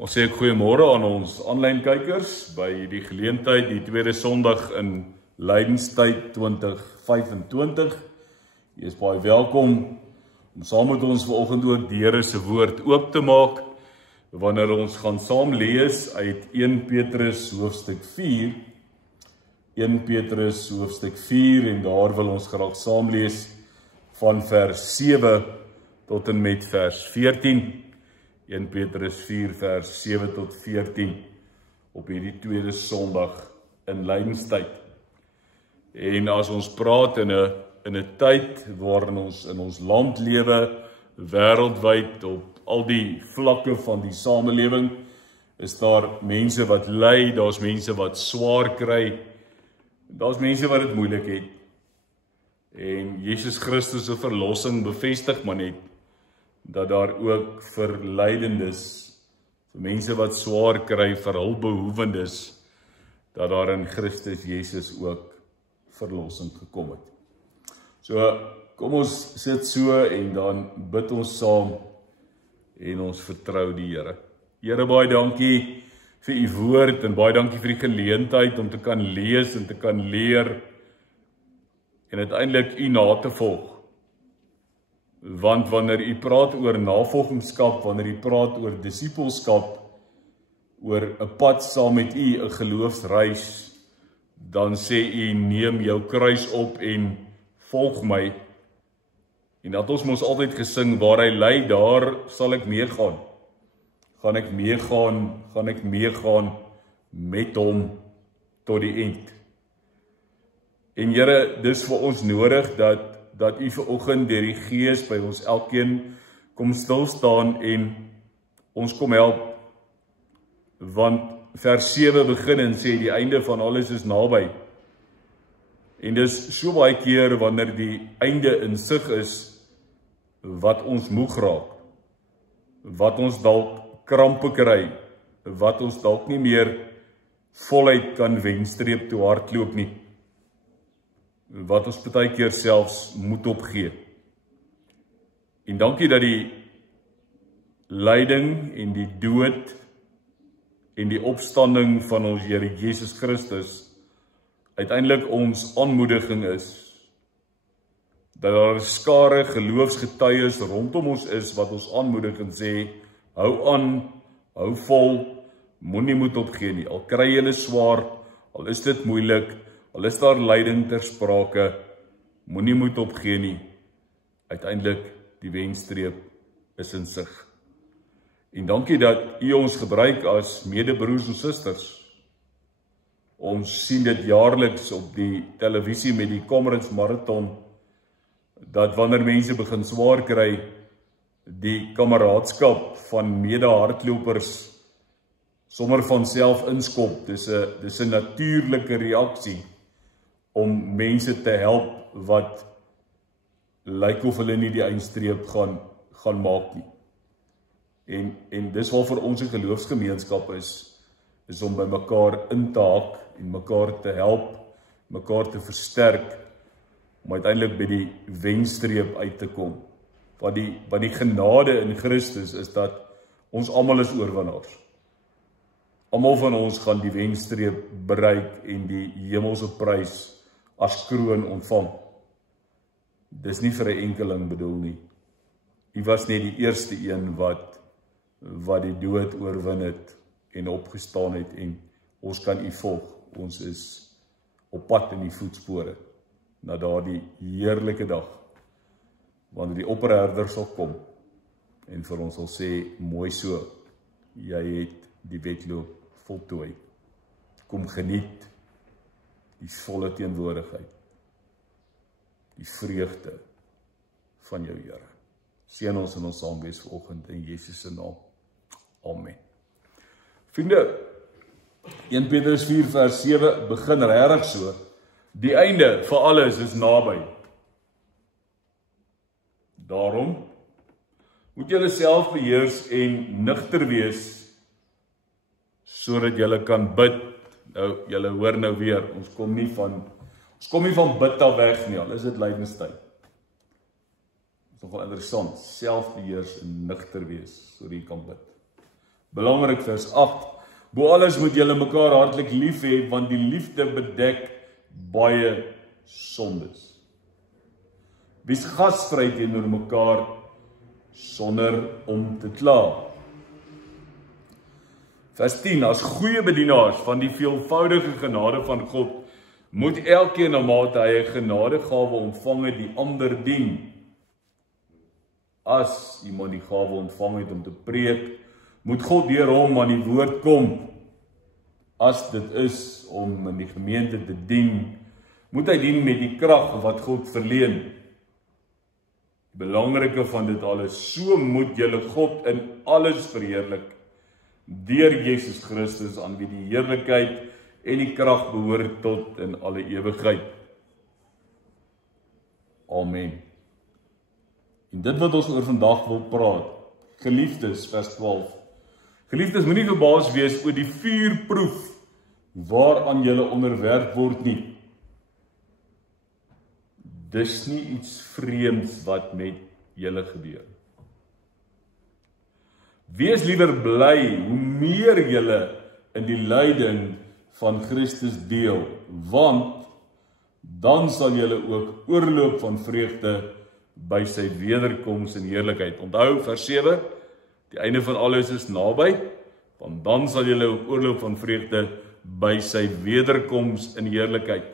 Ons sê goeiemôre aan ons aanlyn kykers by die geleentheid, die tweede Sondag in Lydenstyd 2025. Jy is baie welkom om saam met ons vanoggend ook die Here se woord oop te maak, wanneer ons gaan saam lees uit 1 Petrus hoofstuk 4. 1 Petrus hoofstuk 4 en daar wil ons graag saam lees van vers 7 tot en met vers 14. 1 Petrus 4 vers 7 tot 14 op hierdie tweede Sondag in Lydenstyd. En as ons praat in 'n tyd waarin ons in ons land lewe, wêreldwyd op al die vlakke van die samelewing, is daar mense wat ly, daar's mense wat swaar kry, daar's mense wat dit moeilik het. En Jesus Christus se verlossing bevestig maar net dat daar ook vir lydendes, vir mense wat swaar kry, vir hulpbehoewendes, dat daar in Christus Jesus ook verlossing gekom het. So, kom ons sit so en dan bid ons saam en ons vertrou die Here. Here, baie dankie vir u woord en baie dankie vir die geleentheid om te kan lees en te kan leer en uiteindelik u na te volg. Want wanneer u praat oor navolgingskap, wanneer u praat oor disippelskap, oor 'n pad saam met u, 'n geloofsreis, dan sê u neem jou kruis op en volg my. En dat ons mos altyd gesing, waar hy lei, daar sal ek meegaan. Gaan ek meegaan met hom tot die eind. En Here, dis vir ons nodig dat u vanoggend deur die Gees by ons elkeen kom stil staan en ons kom help. Want vers 7 begin en sê die einde van alles is naby. En dis so baie keer wanneer die einde in sig is, wat ons moeg raak, wat ons dalk krampe kry, wat ons dalk nie meer voluit kan wenstreep toe hardloop nie, wat ons baie keer selfs moet opgee. En dankie dat die lyding en die dood en die opstanding van ons Here Jesus Christus uiteindelik ons aanmoediging is, dat daar 'n skare geloofsgetuies rondom ons is wat ons aanmoedig en sê, hou aan, hou vol, moenie moed opgee nie, al kry jy swaar, al is dit moeilik, al is daar lyding ter sprake, moenie moed opgee nie, uiteindelik die wenstreep is in sig. En dankie dat u ons gebruik as medebroers en susters. Ons sien dit jaarliks op die televisie met die Comrades Marathon, dat wanneer mense begin swaar kry, die kameraadskap van mede-hardlopers sommer van self inskop. Dis 'n natuurlike reaksie om mense te help wat lyk of hulle nie die eindstreep gaan maak nie. En dis wat vir ons 'n geloofsgemeenskap is om by mekaar in te haak en mekaar te help, mekaar te versterk, om uiteindelik by die wenstreep uit te kom. Want die genade in Christus is dat ons almal is oorwinnaars. Almal van ons gaan die wenstreep bereik en die hemelse prys as kroon ontvang. Dis nie vir 'n enkeling bedoel nie. U was net die eerste een wat die dood oorwin het en opgestaan het en ons kan u volg. Ons is op pad in die voetspore na daardie heerlike dag, wanneer die opperherder sal kom en vir ons sal sê, mooi so, jy het die wedloop voltooi. Kom geniet die volle teenwoordigheid, die vreugde van jou Here. Seën ons in ons saamwees vanoggend in Jesus se naam. Amen. Vriende, 1 Petrus 4 vers 7 begin regtig so. Die einde vir alles is naby. Daarom moet julle self beheers en nugter wees, sodat julle kan bid. Nou, julle hoor nou weer, ons kom nie van bid af weg nie, al is dit lydenstyd. Dit is nogal interessant, self beheers en nugter wees, sodat jy kan bid. Belangrik vers 8. Bo alles moet julle mekaar hartlik lief hê, want die liefde bedek baie sondes. Wees gasvry teenoor mekaar sonder om te kla. Vers 10. As goeie bedienaars van die veelvoudige genade van God, moet elkeen na mate hy 'n genadegawe ontvang het, die ander dien. As iemand die gawe ontvang het om te preek, moet God deur hom aan die woord kom. As dit is om in die gemeente te dien, moet hy dien met die krag wat God verleen. Die belangrike van dit alles, so moet julle God in alles verheerlik, deur Jesus Christus, aan wie die heerlikheid en die krag behoort tot in alle ewigheid. Amen. En dit wat ons oor vandag wil praat, geliefdes, vers 12. Geliefdes, moenie verbaas wees oor die vuurproef waaraan julle onderwerp word nie. Dis nie iets vreemds wat met julle gebeur. Wees liewer bly hoe meer julle in die lyding van Christus deel, want dan sal julle ook oorloop van vreugde by sy wederkoms in heerlikheid. Onthou vers 7, die einde van alles is naby, want dan sal julle ook oorloop van vreugde by sy wederkoms in heerlikheid.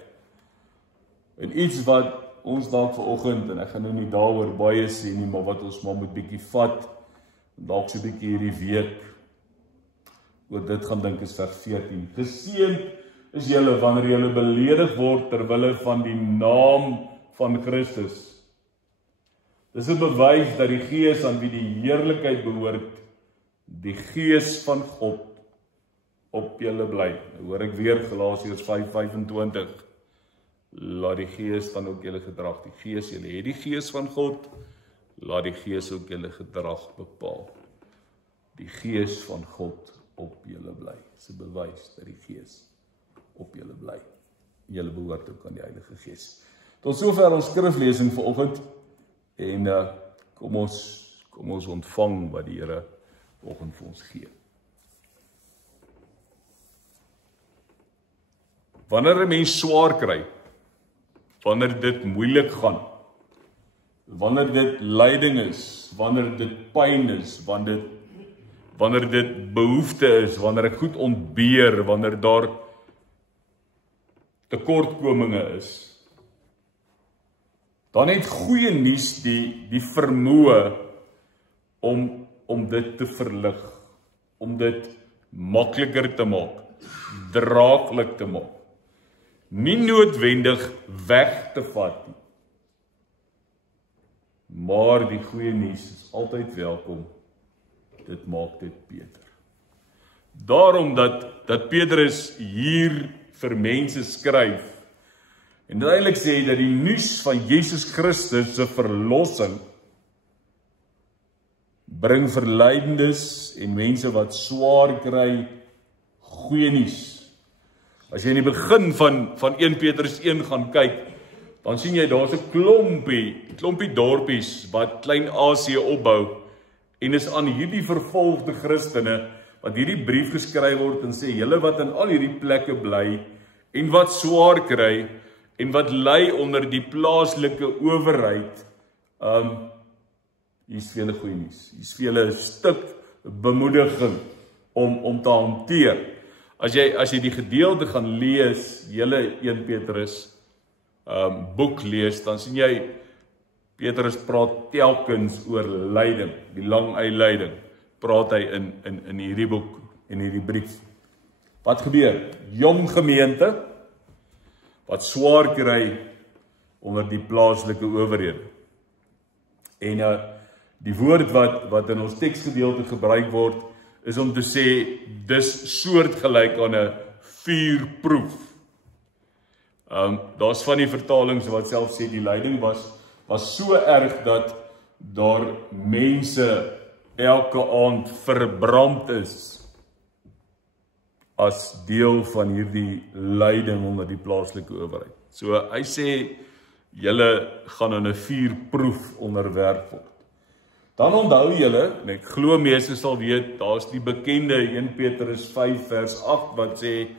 En iets wat ons dalk vanoggend, en ek gaan nou nie daaroor baie sê nie, maar wat ons maar moet bietjie vat, dalk so bietjie hierdie week, oor dit gaan dink is vers 14. Geseënd is julle wanneer julle beledig word terwille van die naam van Christus. Dis 'n bewys dat die Gees aan wie die heerlikheid behoort, die Gees van God op julle bly. Nou hoor ek weer Galasiërs 5:25. Laat die Gees dan ook julle gedrag, die Gees, julle het die Gees van God, laat die Gees ook julle gedrag bepaal. Die Gees van God op julle bly. Dis 'n bewys dat die Gees op julle bly. Julle behoort ook aan die Heilige Gees. Tot sover ons skriflesing vanoggend, en kom ons ontvang wat die Here vanoggend vir ons gee. Wanneer 'n mens swaar kry, wanneer dit moeilik gaan, wanneer dit lyding is, wanneer dit pyn is, wanneer dit behoefte is, wanneer ek goed ontbeer, wanneer daar tekortkominge is, dan het goeie nuus die vermoë om dit te verlig, om dit makliker te maak, draaglik te maak. Nie noodwendig weg te vat nie, maar die goeie nuus is altyd welkom. Dit maak dit beter. Daarom dat Petrus hier vir mense skryf, en duidelik sê dat die nuus van Jesus Christus se verlossing bring verlydendes en mense wat swaar kry goeie nuus. As jy in die begin van 1 Petrus 1 gaan kyk, dan sien jy daar's 'n klompie dorpies wat Klein-Asië opbou, en is aan hierdie vervolgde Christene wat hierdie brief geskryf word en sê, julle wat in al hierdie plekke bly en wat swaar kry en wat ly onder die plaaslike owerheid, hier's vir julle goeie nuus. Hier's vir julle 'n stuk bemoediging om te hanteer. As jy die gedeelte gaan lees, hele 1 Petrus boek lees, dan sien jy Petrus praat telkens oor lyding, die lang lyding, praat hy in hierdie boek, in hierdie brief. Wat gebeur? Jong gemeente, wat swaar kry onder die plaaslike owerhede. En die woord wat in ons teksgedeelte gebruik word, is om te sê, dis soortgelyk aan 'n vuurproef. Daar's van die vertalings wat self sê, die lyding was so erg dat daar mense elke aand verbrand is, as deel van hierdie lyding onder die plaaslike owerheid. So hy sê, julle gaan aan 'n vuurproef onderwerp word. Dan onthou julle, en ek glo meeste sal weet, daar is die bekende 1 Petrus 5 vers 8 wat sê,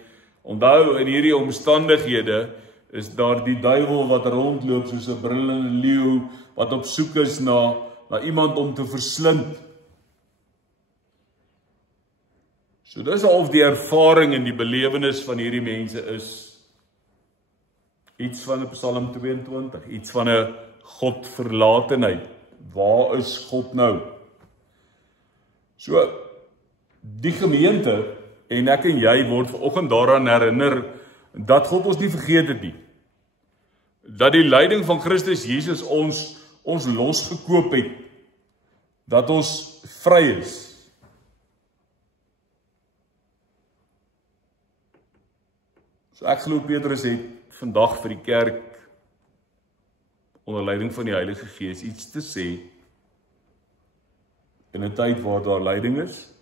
onthou in hierdie omstandighede is daar die duiwel wat rondloop soos 'n brullende leeu wat op soek is na iemand om te verslind. So dis al die ervaring en die belewenis van hierdie mense is iets van 'n Psalm 22, iets van 'n Godverlatenheid. Waar is God nou? So, die gemeente en ek en jy word vanoggend daaraan herinner dat God ons nie vergeet het nie. Dat die lyding van Christus Jesus ons losgekoop het. Dat ons vry is. So ek glo Petrus het vandag vir die kerk onder leiding van die Heilige Gees iets te sê in 'n tyd waar daar lyding is.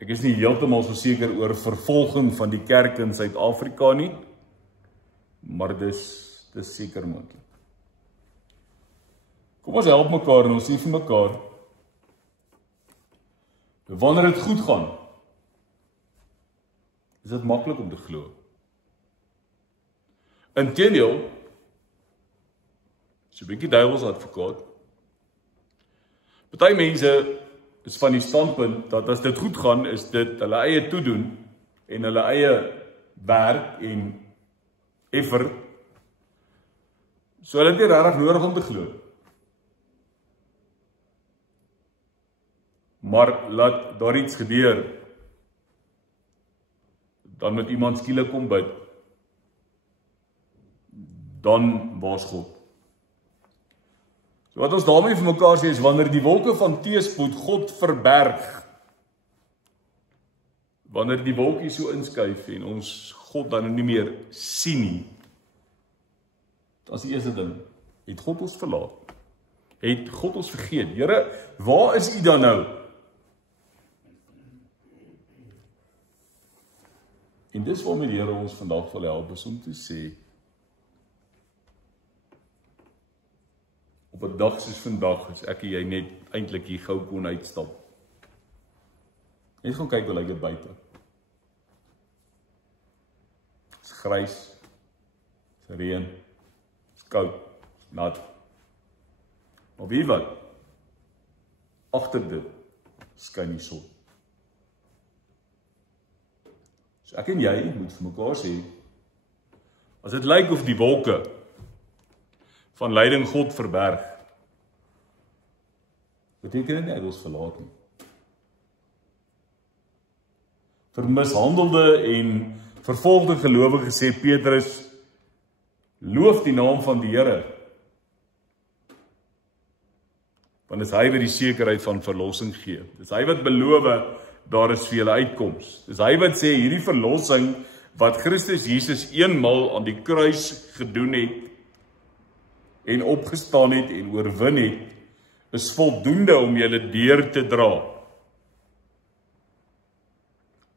Ek is nie heeltemal so seker oor vervolging van die kerk in Suid-Afrika nie, maar dis seker moontlik. Kom ons help mekaar en ons sê vir mekaar, wanneer dit goed gaan, is dit maklik om te glo. Inteendeel, so 'n bietjie duiwels advokaat. Party mense is van die standpunt dat as dit goed gaan, is dit hulle eie toedoen en hulle eie werk en effer. So hulle het nie regtig nodig om te glo. Maar laat daar iets gebeur, dan met iemand skielik kom bid, dan waar's God. So wat ons daarmee vir mekaar sê is, wanneer die wolke van teëspoed God verberg, wanneer die wolkie so inskuif en ons God dan nie meer sien nie, dat is die eerste ding, het God ons verlaat, het God ons vergeet. Here, waar is U dan nou? En dis waarmee die Here ons vandag wil help, is om te sê, op 'n dag soos vandag is ek en jy net eintlik hier gou kon uitstap. Net gaan kyk hoe lyk dit buite. Dit is grys, dit is reën, dit is koud, dit is nat. Maar weet wat? Agter dit skyn die son. So ek en jy moet vir mekaar sê, as dit lyk of die wolke van lyding God verberg, beteken dit nie hy wil ons verlaat nie. Vir mishandelde en vervolgde gelowiges sê Petrus, loof die naam van die Here, want dis hy wat die sekerheid van verlossing gee. Dis hy wat beloof, daar is vir julle uitkoms. Dis hy wat sê, hierdie verlossing wat Christus Jesus eenmal aan die kruis gedoen het, en opgestaan het en oorwin het, is voldoende om julle deur te dra.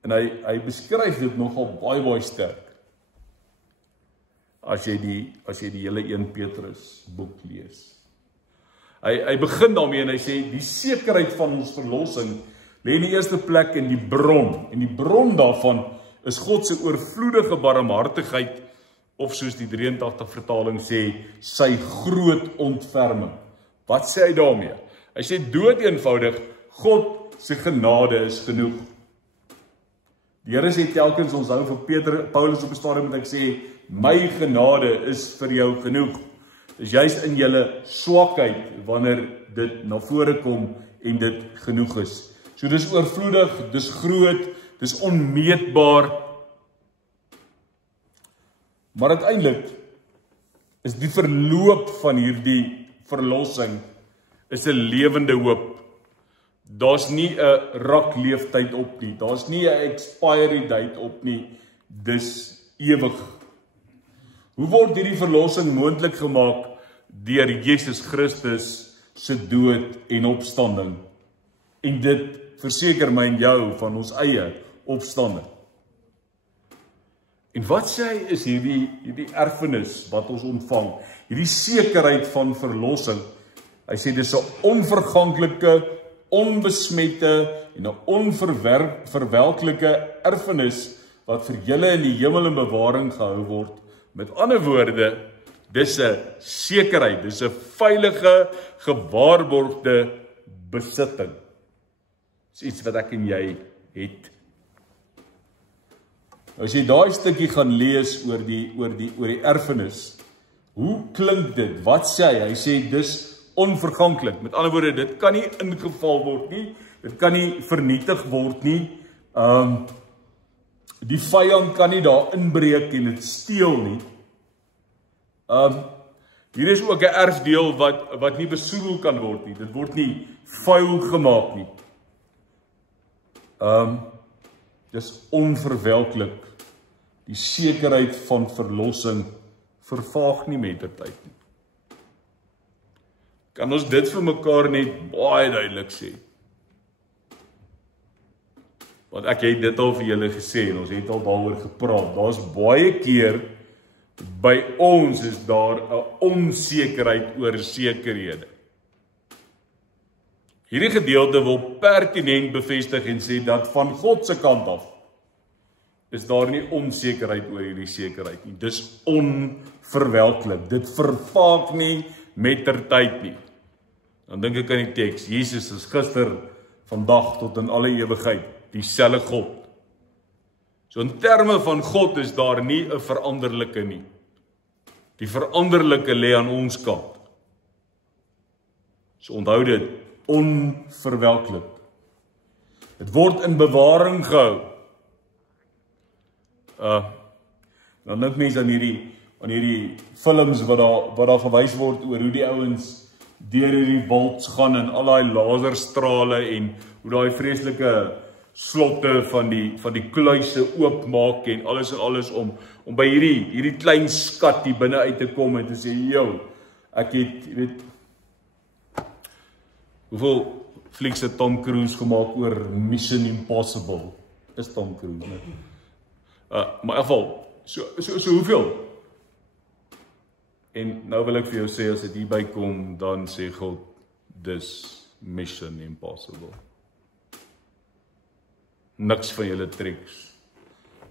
En hy beskryf dit nogal baie sterk, as jy die hele 1 Petrus boek lees. Hy begin daarmee en hy sê, die sekerheid van ons verlossing lê in die eerste plek in die bron, en die bron daarvan is God se oorvloedige barmhartigheid, of soos die 83 vertaling sê, sy groot ontferming. Wat sê hy daarmee? Hy sê dood eenvoudig, God se genade is genoeg. Die Here sê telkens, ons hou vir Paulus op 'n stadium met ek sê, my genade is vir jou genoeg. Dis juist in julle swakheid wanneer dit na vore kom en dit genoeg is. So dis oorvloedig, dis groot, dis onmeetbaar. Maar uiteindelik is die verloop van hierdie verlossing is 'n lewende hoop. Daar's nie 'n rakleeftyd op nie. Daar's nie 'n expiry date op nie. Dis ewig. Hoe word hierdie verlossing moontlik gemaak? Deur Jesus Christus se dood en opstanding. En dit verseker my en jou van ons eie opstanding. En wat sê hy is hierdie erfenis wat ons ontvang, hierdie sekerheid van verlossing, Hy sê dis 'n onverganklike, onbesmette en 'n onverwelklike erfenis wat vir julle in die hemel in bewaring gehou word. Met ander woorde, dis 'n sekerheid, dis 'n veilige, gewaarborgde besitting. Dis iets wat ek en jy het. As jy daai stukkie gaan lees oor die erfenis, hoe klink dit? Wat sê hy? Hy sê dis onverganklik. Met ander woorde, dit kan nie ingeval word nie. Dit kan nie vernietig word nie. Die vyand kan nie daar inbreek en dit steel nie. Hier is ook 'n erfdeel wat nie besoedel kan word nie. Dit word nie vuil gemaak nie. Dis onverwelklik. Die sekerheid van verlossing vervaag nie met die tyd nie. Kan ons dit vir mekaar net baie duidelik sê? Want ek het dit al vir julle gesê en ons het al daaroor gepraat. Daar's baie keer by ons is daar 'n onsekerheid oor sekerhede. Hierdie gedeelte wil pertinent bevestig en sê dat van God se kant af is daar nie onsekerheid oor hierdie sekerheid nie. Dis onverwelklik. Dit vervaak nie mettertyd nie. Dan dink ek aan die teks. Jesus is gister, vandag tot in alle ewigheid dieselfde God. So in terme van God is daar nie 'n veranderlike nie. Die veranderlike lê aan ons kant. So onthou dit, onverwelklik. Dit word in bewaring gehou. Dan dink mense aan hierdie films wat daar gewys word oor hoe die ouens deur hierdie wolks gaan en al daai laserstrale en hoe daai vreeslike slotte van die kluise oopmaak en alles om by hierdie klein skat hier binne uit te kom en te sê, "Jou, ek het, jy weet, hoeveel flieks het Tom Cruise gemaak oor Mission Impossible?" Is Tom Cruise, né? Maar in geval, so hoeveel? En nou wil ek vir jou sê, as dit hierby kom, dan sê God, dis Mission Impossible. Niks van julle tricks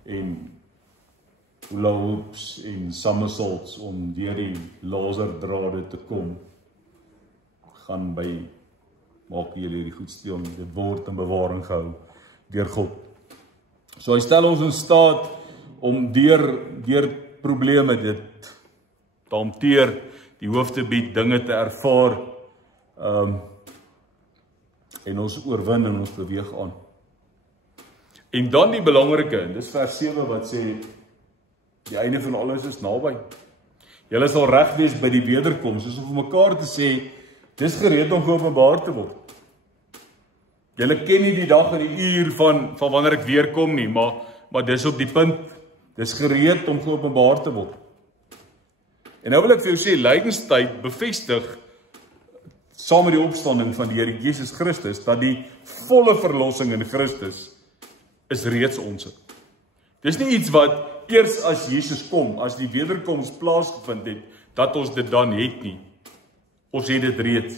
en hula hoops en somersaults om deur die laserdrade te kom, gaan by maak julle hierdie goed steel nie. Dit word in bewaring gehou deur God. So hy stel ons in staat om deur probleme dit te hanteer, die hoof te bied, dinge te ervaar, en ons oorwin en ons beweeg aan. En dan die belangrike, en dis vers 7 wat sê, die einde van alles is naby. Julle sal reg wees by die wederkoms, soos om vir mekaar te sê, dis gereed om geopenbaar te word. Julle ken nie die dag en die uur van wanneer ek weer kom nie, maar dis op die punt, dis gereed om geopenbaar te word. En nou wil ek vir jou sê, lydenstyd bevestig, saam met die opstanding van die Here Jesus Christus, dat die volle verlossing in Christus is reeds ons. Dis nie iets wat eers as Jesus kom, as die wederkoms plaasgevind het, dat ons dit dan het nie. Ons het dit reeds.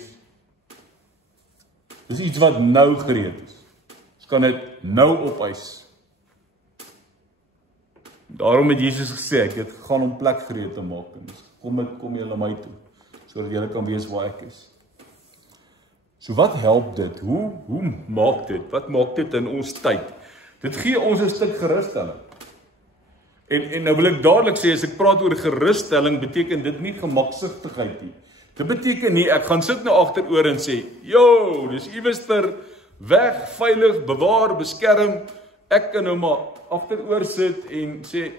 Dis iets wat nou gereed is. Ons kan dit nou opeis. Daarom het Jesus gesê, ek het gaan om plek gereed te maak. Kom julle na my toe, sodat julle kan weet waar ek is. So wat help dit? Hoe maak dit? Wat maak dit in ons tyd? Dit gee ons 'n stuk gerusstelling. En nou wil ek dadelik sê, as ek praat oor gerusstelling, beteken dit nie gemaksigtigheid nie. Dit beteken nie, ek gaan sit nou agteroor en sê, "Jo, dis iewester weg, veilig, bewaar, beskerm." Ek kan nou maar agteroor sit en sê,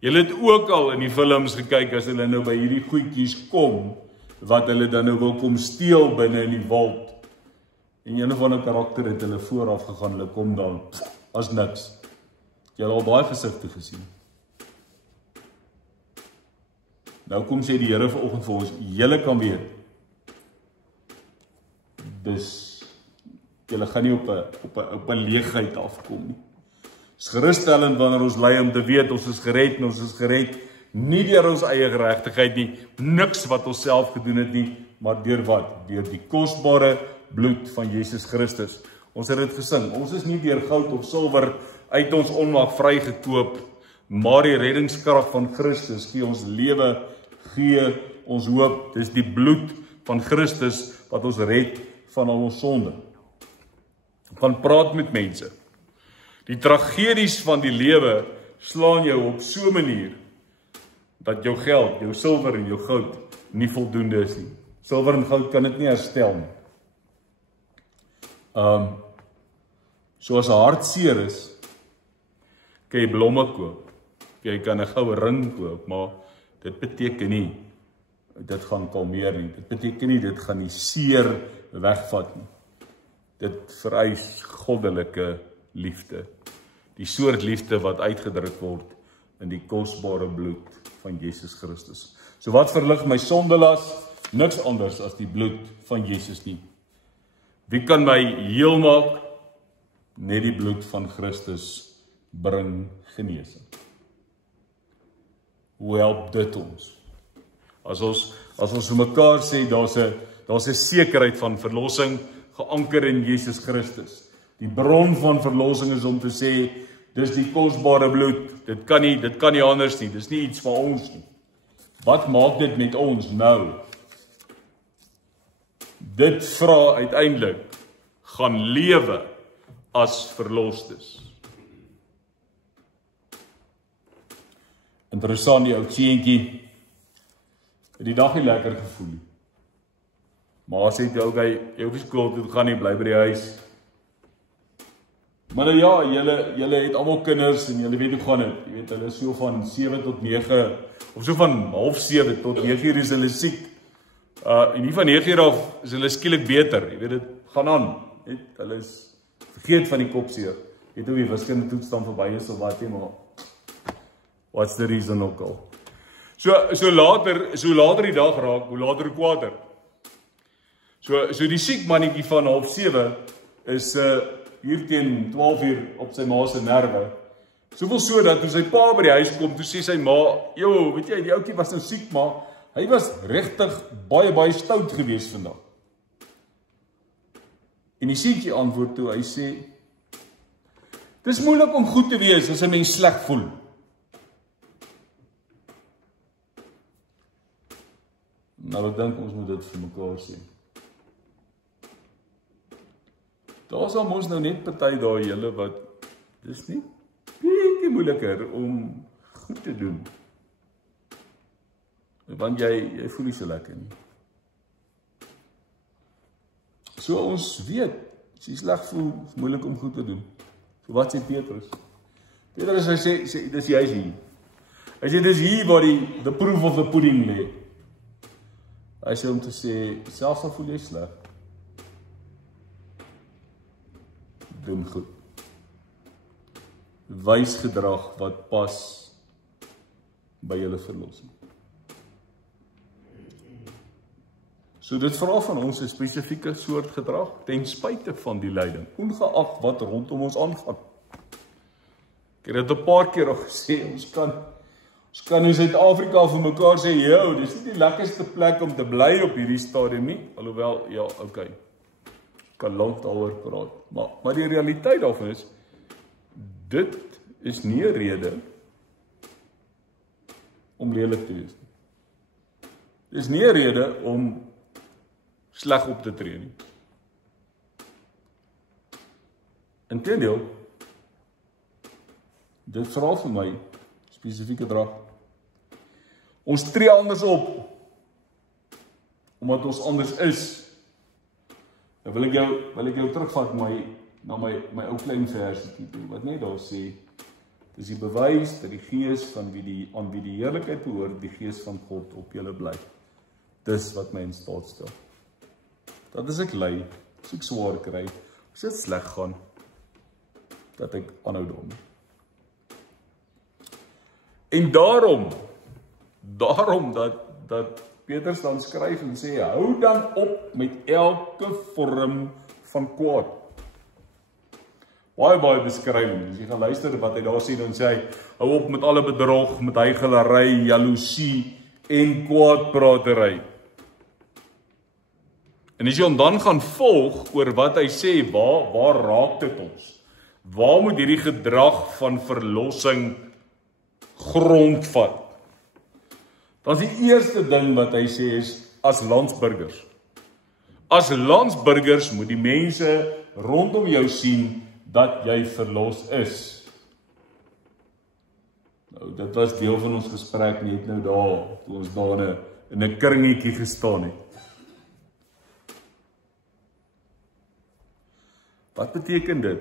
julle het ook al in die films gekyk, as hulle nou by hierdie goedjies kom, wat hulle dan nou wil kom steel binne in die woud. En een of ander karakter het hulle vooraf gegaan, hulle kom dan, as niks. Jy het al baie gesigte gesien. Nou kom sê die Here vanoggend vir ons, julle kan weet, dis, julle gaan nie op 'n leegheid afkom nie. Dis gerusstellend wanneer ons lei om te weet, ons is gered en ons is gered Nie deur ons eie geregtigheid nie, niks wat ons self gedoen het nie, maar deur wat? Deur die kosbare bloed van Jesus Christus. Ons het dit gesing, ons is nie deur goud of silwer uit ons onmaak vrygekoop, maar die reddingskrag van Christus gee ons lewe, gee ons hoop. Dis die bloed van Christus wat ons red van al ons sonde. Gaan praat met mense. Die tragedies van die lewe slaan jou op so 'n manier dat jou geld, jou silwer en jou goud nie voldoende is nie. Silwer en goud kan dit nie herstel nie. So as 'n hart seer is, kan jy blomme koop. Jy kan 'n goue ring koop, maar dit beteken nie dit gaan kalmeer nie. Dit beteken nie dit gaan die seer wegvat nie. Dit vereis goddelike liefde. Die soort liefde wat uitgedruk word in die kosbare bloed van Jesus Christus. So wat verlig my sondelas? Niks anders as die bloed van Jesus nie. Wie kan my heel maak? Net die bloed van Christus bring genesing. Hoe help dit ons? As ons vir mekaar sê, daar's 'n sekerheid van verlossing geanker in Jesus Christus. Die bron van verlossing is om te sê, dis die kosbare bloed. Dit kan nie anders nie. Dis nie iets van ons nie. Wat maak dit met ons nou? Dit vra uiteindelik, gaan lewe as verlostes. Interessant, die ou seentjie het die dag nie lekker gevoel nie. Maar sê jy, okay, jy hoef nie skool toe te gaan nie, bly by die huis. Maar nou ja, julle het almal kinders en julle weet hoe gaan dit. Jy weet, hulle is so van 7 tot 9, of so van 6:30 tot 9:00 is hulle siek. En nie van 9:00 af is hulle skielik beter. Jy weet, dit gaan aan. Hulle is vergeet van die kopseer. Weet hoe die wiskunde toets dan verby is of wat jy maar. What's the reason ook al? So later die dag raak, hoe later hoe kwader. So die siek mannetjie van 6:30 is hier teen 12:00 op sy ma se nerve. Soveel so dat toe sy pa by die huis kom, toe sê sy ma, "Jo, weet jy, die ouetjie was nou siek, maar hy was regtig baie stout geweest vandag." En die seentjie antwoord toe, hy sê, "Dis moeilik om goed te wees as 'n mens sleg voel." Nou ek dink ons moet dit vir mekaar sê. Daar is ons nou net party daai julle wat dis nie bietjie moeiliker om goed te doen. Want jy voel nie so lekker nie. So ons weet, as jy sleg voel, is moeilik om goed te doen. So wat sê Petrus? Petrus hy sê dis juist hier. Hy sê dis hier waar the proof of the pudding lê. Hy sê om te sê, selfs al voel jy sleg, doen goed. Wys gedrag wat pas by julle verlossing. So dit vra van ons 'n spesifieke soort gedrag, ten spyte van die lyding, ongeag wat rondom ons aangaan. Ek het dit 'n paar keer al gesê, ons kan in Suid-Afrika vir mekaar sê, "Jo, dis nie die lekkerste plek om te bly op hierdie stadium nie." Alhoewel, ja, okay. Kan lank daaroor praat. Maar die realiteit daarvan is, dit is nie 'n rede om lelik te wees nie. Dit is nie 'n rede om sleg op te tree nie. Inteendeel, dit vra vir my spesifieke gedrag. Ons tree anders op, omdat ons anders is. Nou wil ek jou terugvat na my ou klein versietjie toe, wat net daar sê, dis die bewys dat die gees aan wie die heerlikheid behoort, die gees van God op julle bly. Dis wat my in staat stel. Dat as ek ly, as ek swaar kry, as dit sleg gaan, dat ek aanhou daarmee. En daarom dat Petrus dan skryf en sê, hou dan op met elke vorm van kwaad. Baie beskrywing. As jy gaan luister wat hy daar sê, dan sê hy, hou op met alle bedrog, met huichelarry, jaloesie en kwaadpratery. En as jy hom dan gaan volg oor wat hy sê, waar raak dit ons? Waar moet hierdie gedrag van verlossing grondvat? Dan is die eerste ding wat hy sê is, as landsburgers. As landsburgers moet die mense rondom jou sien dat jy verlos is. Nou, dit was deel van ons gesprek net nou daar, toe ons daar in 'n kringetjie gestaan het. Wat beteken dit?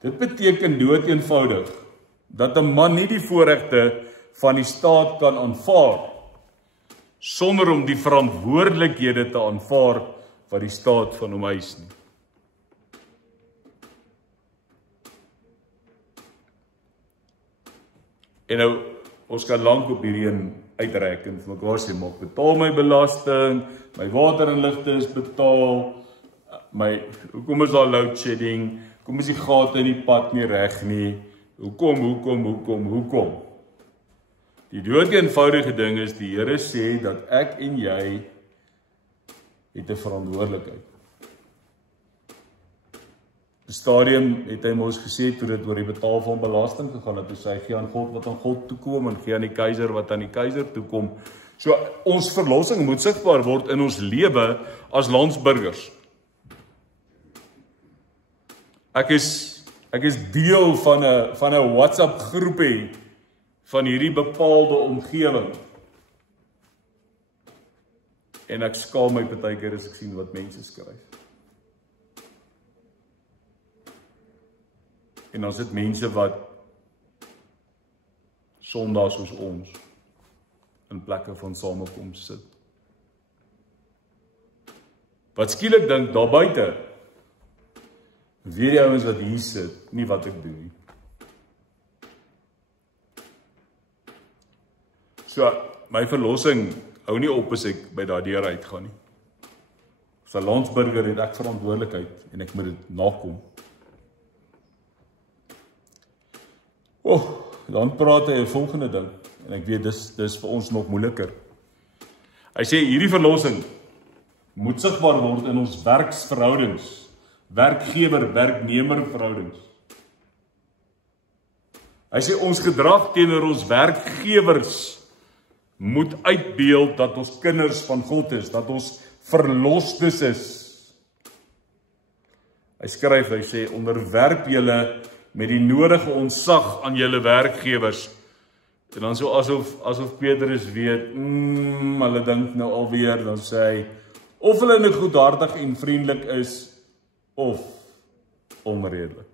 Dit beteken dood eenvoudig dat 'n man nie die voorregte van die staat kan aanvaar sonder om die verantwoordelikhede te aanvaar wat die staat van hom eis nie. En nou, ons kan lank op hierdie een uitreken, vir mekaar sê, maar ek betaal my belasting, my water en ligte is betaal, hoekom is daar load shedding, hoekom is die gate in die pad nie reg nie, hoekom? Die dood eenvoudige ding is, die Here sê dat ek en jy het 'n verantwoordelikheid. Op 'n stadium het hy ons gesê, toe dit oor die betaal van belasting gegaan het, toe sê hy, gee aan God wat aan God toekom, en gee aan die keiser wat aan die keiser toekom. So, ons verlossing moet sigbaar word in ons lewe as landsburgers. Ek is deel van 'n WhatsApp groepie van hierdie bepaalde omgewing. En ek skaam my partykeer as ek sien wat mense skryf. En dan is dit mense wat Sondag soos ons in plekke van samekoms sit. Wat skielik dink daar buite, weet die ouens wat hier sit, nie wat ek doen nie. So, my verlossing hou nie op as ek by daardie deur uitgaan nie. As 'n landsburger het ek verantwoordelikheid en ek moet dit nakom. Dan praat hy 'n volgende ding en ek weet dis vir ons nog moeiliker. Hy sê hierdie verlossing moet sigbaar word in ons werksverhoudings, werkgewer-werknemer verhoudings. Hy sê ons gedrag teenoor ons werkgewers moet uitbeeld dat ons kinders van God is, dat ons verlostes is. Hy skryf, hy sê, onderwerp julle met die nodige ontzag aan julle werkgewers. En dan so asof Petrus weet, hulle dink nou alweer, dan sê hy, of hulle nou goedhartig en vriendelik is, of onredelik.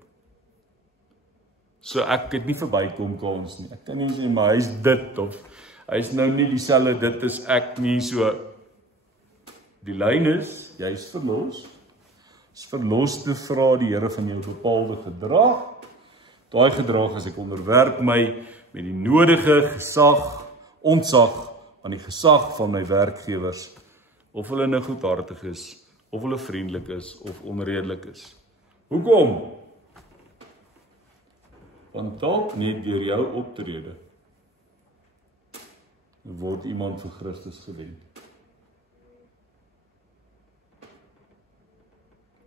So ek het nie verbykom kans nie. Ek kan nie sê, maar hy is dit, of hy is nou nie dieselfde, dit is ek nie, so die lyn is, jy is verlos. As verlos te vra die Here van jou bepaalde gedrag. Daai gedrag is ek onderwerp my met die nodige ontzag aan die gesag van my werkgewers, of hulle nou goedhartig is, of hulle vriendelik is, of onredelik is. Hoekom? Want dalk net deur jou optrede word iemand vir Christus gewen.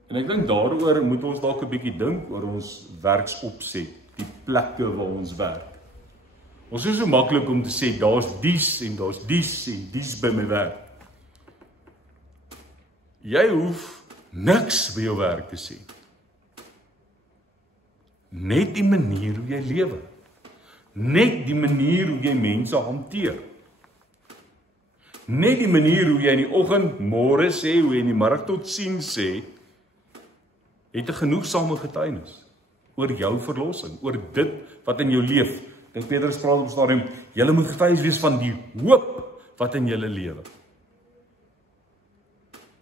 En ek dink daaroor moet ons dalk 'n bietjie dink oor ons werksopset, die plekke waar ons werk. Ons is so maklik om te sê, daar's dies en daar's dies en dies by my werk. Jy hoef niks by jou werk te sê. Net die manier hoe jy lewe. Net die manier hoe jy mense hanteer. Net die manier hoe jy in die oggend, môre sê, hoe jy in die middag tot sien sê, het 'n genoegsame getuienis oor jou verlossing, oor dit wat in jou leef. Dink Petrus praat op stadium, julle moet getuies wees van die hoop wat in julle lewe.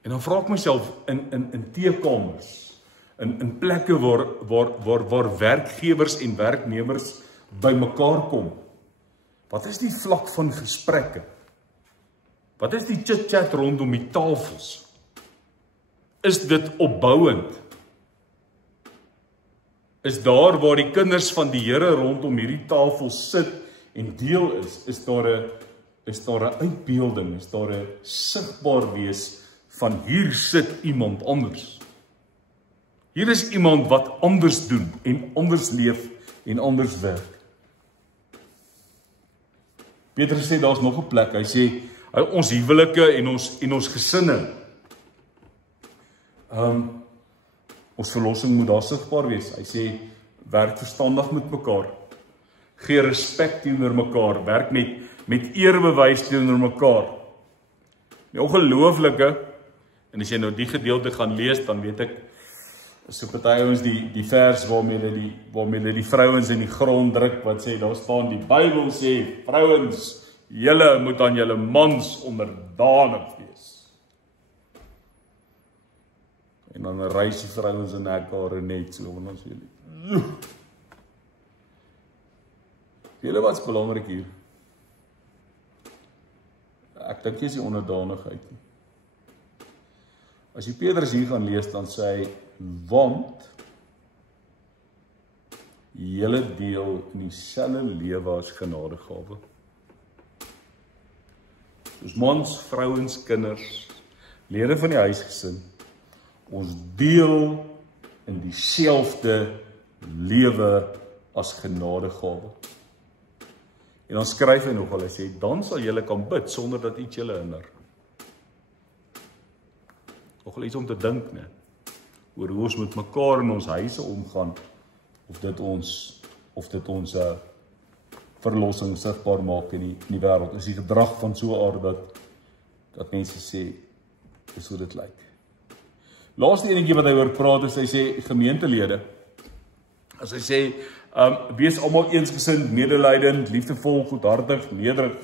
En dan vra ek myself in teekamers, in plekke waar werkgewers en werknemers by mekaar kom. Wat is die vlak van gesprekke? Wat is die chit-chat rondom die tafels? is dit opbouend? Is daar waar die kinders van die Here rondom hierdie tafel sit en deel is daar 'n uitbeelding, is daar 'n sigbaar wees van hier sit iemand anders. Hier is iemand wat anders doen en anders leef en anders werk. Petrus sê daar's nog 'n plek. Hy sê ons huwelike en ons gesinne. Ons verlossing moet daar sigbaar wees. Hy sê werk verstandig met mekaar. Gee respek teenoor mekaar. Werk met eerbewys teenoor mekaar. Die ongelooflike, en as jy nou die gedeelte gaan lees, dan weet ek, so party ouens die vers waarmee hulle die vrouens in die grond druk, wat sê, daar staan die Bybel sê, vrouens, julle moet aan julle mans onderdanig wees. En dan reis die vrouens in hare net so, want dan sê julle, julle wat's belangrik hier? Ek dink jy is die onderdanigheid. As jy Petrus hier gaan lees, dan sê hy, want julle deel in dieselfde lewe as genadegawe. Dus mans, vrouens, kinders, lede van die huisgesin, ons deel in dieselfde lewe as genadegawe. En dan skryf hy nogal, hy sê, dan sal julle kan bid, sonder dat iets julle hinder. Nogal iets om te dink, ne? Oor hoe ons met mekaar in ons huise omgaan, of dit ons verlossing sigbaar maak in die wêreld. Is die gedrag van so 'n aard dat mense sê, dis hoe dit lyk. Laaste enetjie wat hy oor praat is, hy sê gemeentelede. As hy sê, wees almal eensgesind, medelydend, liefdevol, goedhartig, nederig.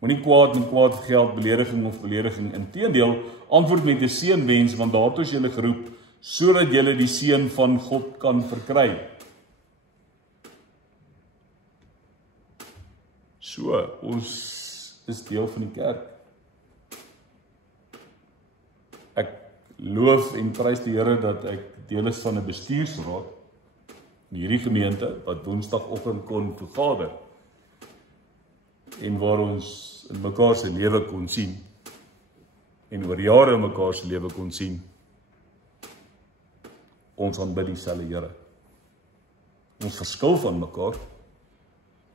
Moenie kwaad met kwaad geld, belediging of belediging. Inteendeel, antwoord met 'n seënwens, want daartoe is julle geroep, sodat julle die seën van God kan verkry. So, ons is deel van die kerk. Ek loof en prys die Here dat ek deel is van 'n bestuursraad in hierdie gemeente, wat Woensdagoggend kon vergader, en waar ons in mekaar se lewe kon sien, en oor jare in mekaar se lewe kon sien, ons aanbid dieselfde Here. Ons verskil van mekaar,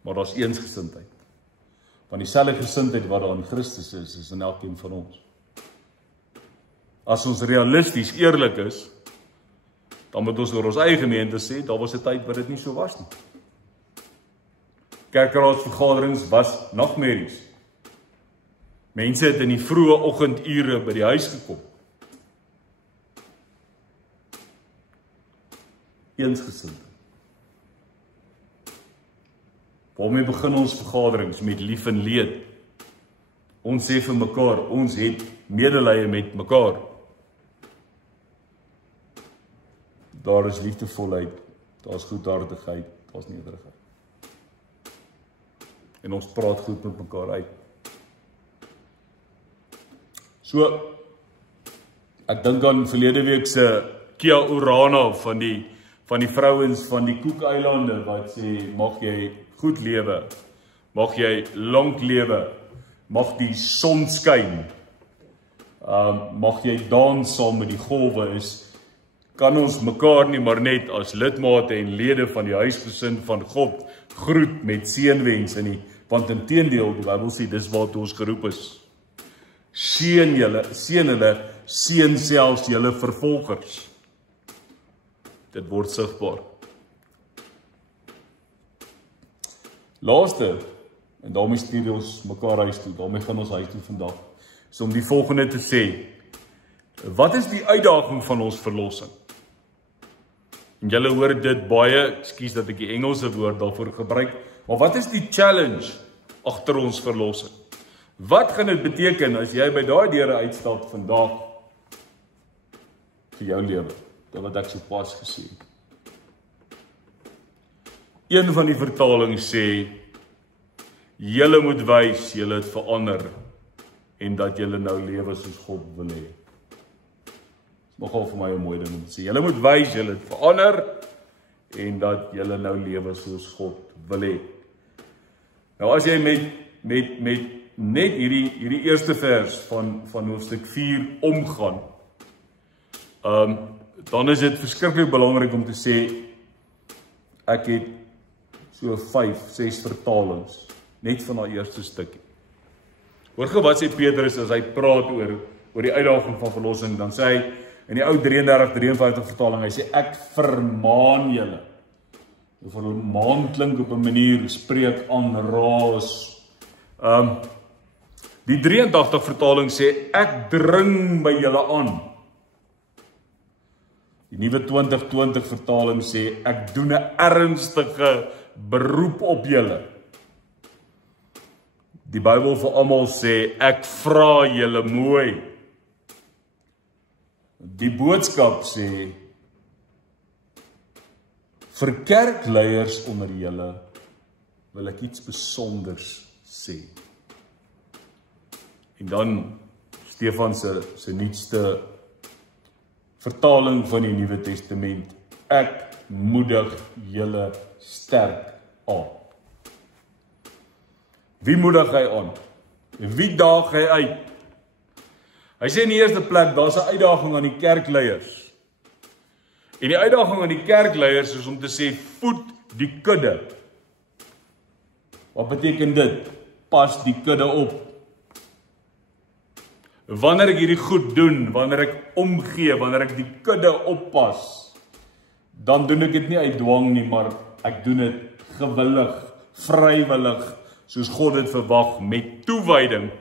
maar daar's eensgesindheid. Want dieselfde gesindheid wat daar in Christus is in elkeen van ons. As ons realisties eerlik is, dan moet ons oor ons eie gemeente sê, daar was 'n tyd wat dit nie so was nie. Kerkraadsvergaderings was nagmerries. Mense het in die vroeë oggendure by die huis gekom. Eensgesind. Waarmee begin ons vergaderings? Met lief en leed. Ons sê vir mekaar, ons het medelee met mekaar. Daar is liefdevolheid, daar is goedhartigheid, daar is nederigheid. En ons praat goed met mekaar uit. So, ek dink aan verlede week se Kia Orana van die vrouens van die Cook-eilande wat sê, mag jy goed lewe, mag jy lank lewe, mag die son skyn, mag jy dans saam met die golwe, kan ons mekaar nie maar net as lidmate en lede van die huisgesin van God groet met seënwense nie, want inteendeel, die Bybel sê, dis waartoe ons geroep is. Seën hulle, seën selfs julle vervolgers. Dit word sigbaar. Laaste, en daarmee stuur ons mekaar huis toe, daarmee gaan ons huis toe vandag, is om die volgende te sê, wat is die uitdaging van ons verlossing? En julle hoor dit baie, ekskuus dat ek die Engelse woord daarvoor gebruik, maar wat is die challenge agter ons verlossing? Wat gaan dit beteken as jy by daai deure uitstap vandag vir jou lewe? Dit wat ek so pas gesê. Een van die vertalings sê, julle moet wys, julle het verander, en dat julle nou lewe soos God wil hê. Dis nogal vir my 'n mooi ding om te sê. Julle moet wys, julle het verander en dat julle nou lewe soos God wil hê. Nou as jy met net hierdie eerste vers van hoofstuk 4 omgaan, dan is dit verskriklik belangrik om te sê, ek het so 5-6 vertalings, net van daai eerste stukkie. Hoor gou wat sê Petrus as hy praat oor die uitdaging van verlossing, dan sê hy, in die ou 33-53 vertaling, hy sê, ek vermaan julle. Vermaan klink op 'n manier, spreek aan, raas. Die 83 vertaling sê, ek dring by julle aan. Die nuwe 2020 vertaling sê, ek doen 'n ernstige beroep op julle. Die Bybel vir almal sê, ek vra julle mooi. Die boodskap sê, vir kerkleiers onder julle wil ek iets besonders sê. En dan Stefan se nuutste vertaling van die Nuwe Testament, ek moedig julle sterk aan. Wie moedig hy aan? Wie daag hy uit? Hy sê in die eerste plek, daar's 'n uitdaging aan die kerkleiers. En die uitdaging aan die kerkleiers is om te sê, voed die kudde. Wat beteken dit? Pas die kudde op. Wanneer ek hierdie goed doen, wanneer ek omgee, wanneer ek die kudde oppas, dan doen ek dit nie uit dwang nie, maar ek doen dit gewillig, vrywillig, soos God dit verwag, met toewyding.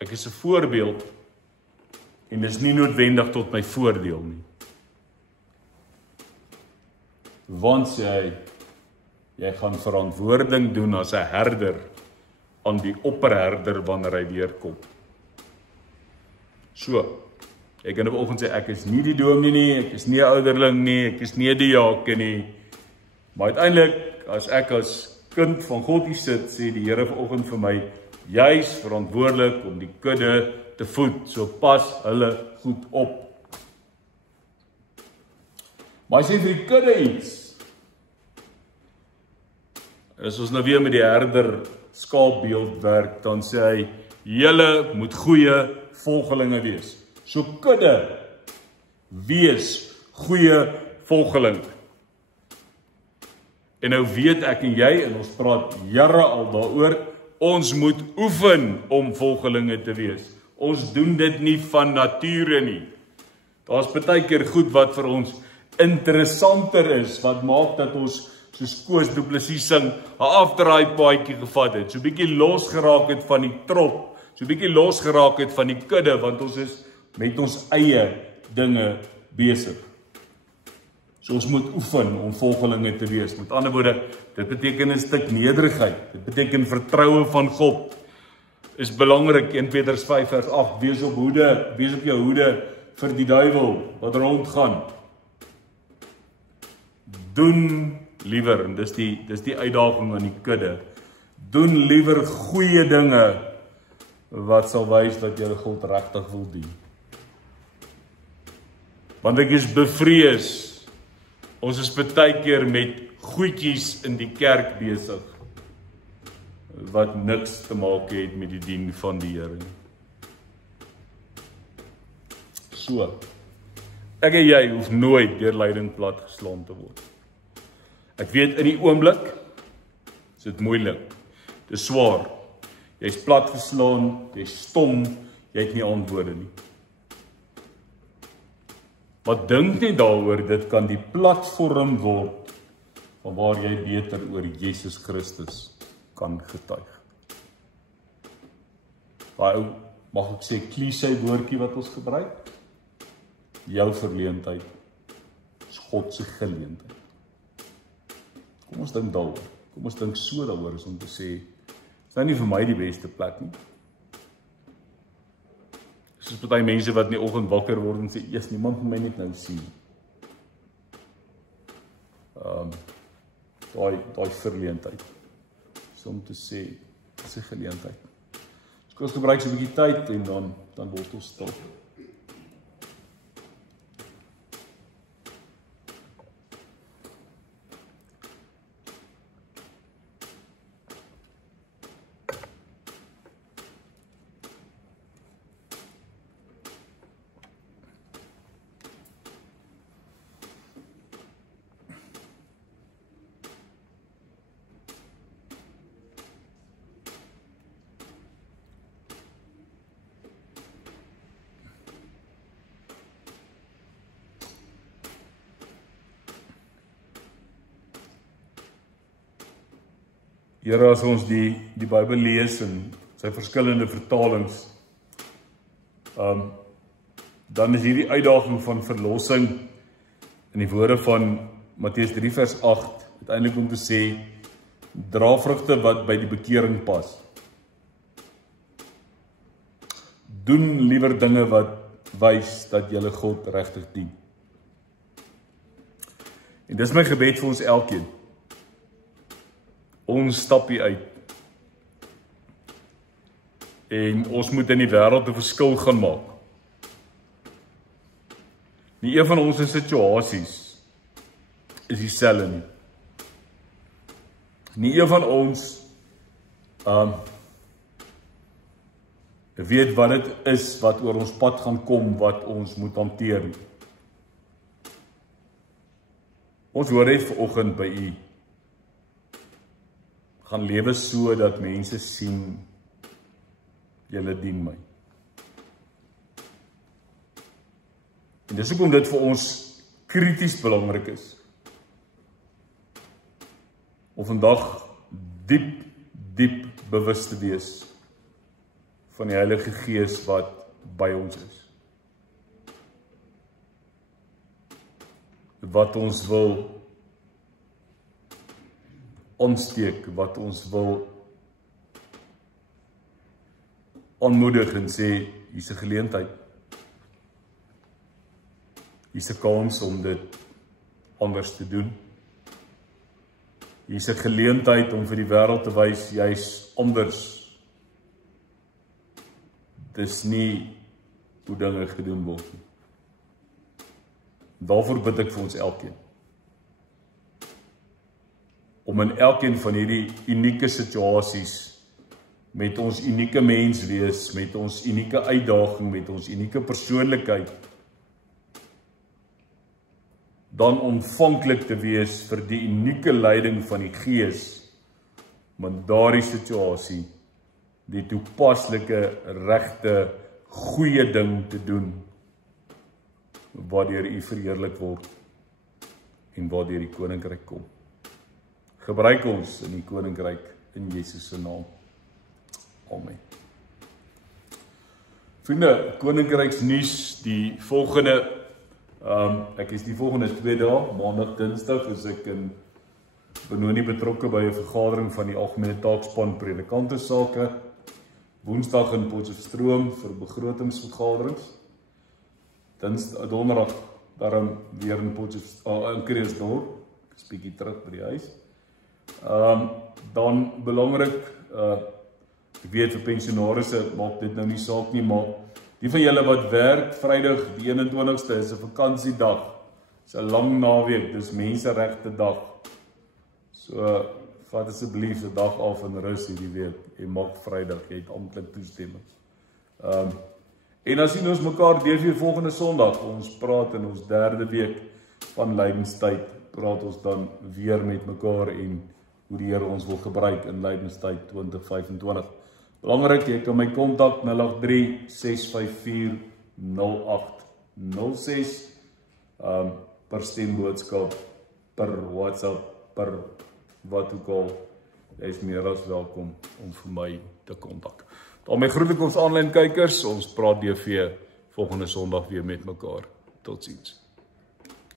Ek is 'n voorbeeld, en dis nie noodwendig tot my voordeel nie. Want sê hy, jy gaan verantwoording doen as 'n herder aan die opperherder wanneer hy deurkom. So, ek kan vanoggend sê, ek is nie die dominee nie, ek is nie 'n ouderling nie, ek is nie 'n diaken nie, maar uiteindelik, as ek as kind van God hier sit, sê die Here vanoggend vir my, jy is verantwoordelik om die kudde te voed, so pas hulle goed op. Maar hy sê vir die kudde iets, as ons nou weer met die herder skaapbeeld werk, dan sê hy, julle moet goeie volgelinge wees. So kudde, wees goeie volgeling. En nou weet ek en jy, en ons praat jare al daaroor, ons moet oefen om volgelinge te wees. Ons doen dit nie van nature nie. Daar's baie keer goed wat vir ons interessanter is, wat maak dat ons, soos Koos Du Plessis sing, 'n afdraai paadjie gevat het, so 'n bietjie losgeraak het van die trop, so 'n bietjie losgeraak het van die kudde, want ons is met ons eie dinge besig. So ons moet oefen om volgelinge te wees. Met ander woorde, dit beteken 'n stuk nederigheid, dit beteken vertroue van God. Is belangrik, 1 Petrus 5 vers 8, wees op jou hoede vir die duiwel wat rondgaan. Doen liewer, en dis die uitdaging aan die kudde, doen liewer goeie dinge wat sal wys dat jy God regtig wil dien. Want ek is bevrees, ons is baie keer met goedjies in die kerk besig, wat niks te maak het met die dien van die Here. So, ek en jy hoef nooit deur lyding plat geslaan te word. Ek weet in die oomblik is dit moeilik, dit is swaar, jy is plat geslaan, jy is stom, jy het nie antwoorde nie. Maar dink nie daaroor, dit kan die platform word van waar jy beter oor Jesus Christus kan getuig. Daai ou, mag ek sê, klise woordjie wat ons gebruik, jou verleentheid is God se geleentheid. Kom ons dink daaroor, kom ons dink so daaroor, is om te sê, is nou nie vir my die beste plek nie. Soos baie mense wat in die oggend wakker word en sê, eers niemand van my net nou sien. Daai verleentheid. So om te sê, dis 'n geleentheid. So ons gebruik so 'n bietjie tyd en dan word ons stil. Here, as ons die Bybel lees in sy verskillende vertalings, dan is hierdie uitdaging van verlossing in die woorde van Matteus 3 vers 8, uiteindelik om te sê, dra vrugte wat by die bekering pas. Doen liewer dinge wat wys dat julle God regtig dien. En dis my gebed vir ons elkeen. Ons stap hier uit. En ons moet in die wêreld 'n verskil gaan maak. Nie een van ons situasies is dieselfde nie. Nie een van ons weet wat dit is wat oor ons pad gaan kom, wat ons moet hanteer. Ons hoor net vanoggend by u, gaan lewe so dat mense sien, julle dien my. En dis hoekom dit vir ons krities belangrik is, om vandag diep bewus te wees van die Heilige Gees wat by ons is. Wat ons wil aansteek, wat ons wil aanmoedig en sê, hier's 'n geleentheid. Hier's 'n kans om dit anders te doen. Hier's 'n geleentheid om vir die wêreld te wys, jy's anders. Dis nie hoe dinge gedoen word nie. Daarvoor bid ek vir ons elkeen. Om in elkeen van hierdie unieke situasies, met ons unieke mens wees, met ons unieke uitdaging, met ons unieke persoonlikheid, dan ontvanklik te wees vir die unieke leiding van die Gees, om in daardie situasie die toepaslike, regte, goeie ding te doen, waardeur u verheerlik word en waardeur die koninkryk kom. Gebruik ons in die koninkryk in Jesus se naam. Amen. Vriende, koninkryksnuus, die volgende, ek is die volgende 2 dae, maandag, dinsdag, is ek in Benoni betrokke by 'n vergadering van die algemene taakspan predikante sake, woensdag in Potchefstroom vir begrotingsvergaderings, donderdag daarom weer in Potchefstroom, in Kreeusdorp, ek is bietjie terug by die huis. Dan belangrik, ek weet vir pensionarisse maak dit nou nie saak nie, maar die van julle wat werk, Vrydag die 21ste is 'n vakansiedag, is 'n lang naweek, dis menseregte dag. So, vat asseblief 'n dag af en rus hierdie week, en maak Vrydag, jy het amptelik toestemming. En dan sien ons mekaar weer volgende Sondag, ons praat in ons 3de week van lydenstyd, praat ons dan weer met mekaar en hoe die Here ons wil gebruik in lydenstyd 2025. Belangrik, jy kan my kontak 083-654-0806, per stemboodskap, per WhatsApp, per wat ook al, jy is meer as welkom om vir my te kontak. Daarmee groet ek ons aanlyn kykers, ons praat DV volgende Sondag weer met mekaar. Totsiens.